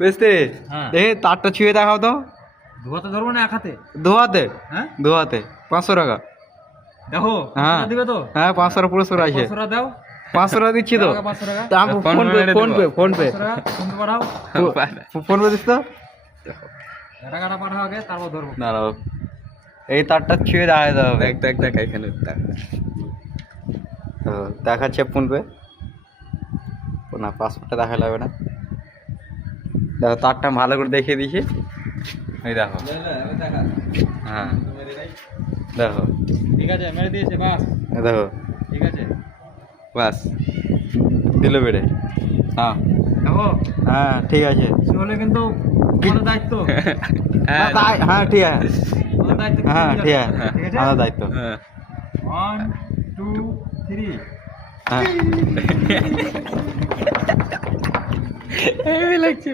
বুঝতে দেখে তারটা ছুঁয়ে দেখাও তো। ধোয়াতে ধরবো না, এক হাতে। ধোয়াতে? হ্যাঁ ধোয়াতে 500 টাকা। দেখো, হ্যাঁ দিবে তো? হ্যাঁ 500 টাকা পুরস্কার আছে। 500 টাকা দাও। 500 টাকা দিচ্ছি তো। 500 টাকা। তা phone pay phone pay phone pay 500 টাকা phone pay Pathao. Phone pay this তো। টাকাটা পাঠাও আগে, তারপর ধরবো। দাঁড়াও, এই তারটা ছুঁয়ে দেখাতে হবে। দেখ দেখ দেখ এখানে দেখ। দেখাচ্ছে ফোন পে না, পাসপোর্টটা দেখা লাগবে না। দেখো তারটা ভালো করে দেখিয়ে দিয়েছি, এই দেখো। হ্যাঁ দেখো, ঠিক আছে, মেরে দিয়েছে, বাস। এই দেখো, ঠিক আছে, বাস দিল বেড়ে। হ্যাঁ দেখো। হ্যাঁ ঠিক আছে। কিছু হলে কিন্তু আমাদের দায়িত্ব। হ্যাঁ ঠিক আছে, আমাদের দায়িত্ব কিছু হ্যাঁ হয়ে ঠিক যাবে। আছে, ঠিক আছে, আমাদের দায়িত্ব। 1 2 3। হ্যাঁ লাগছে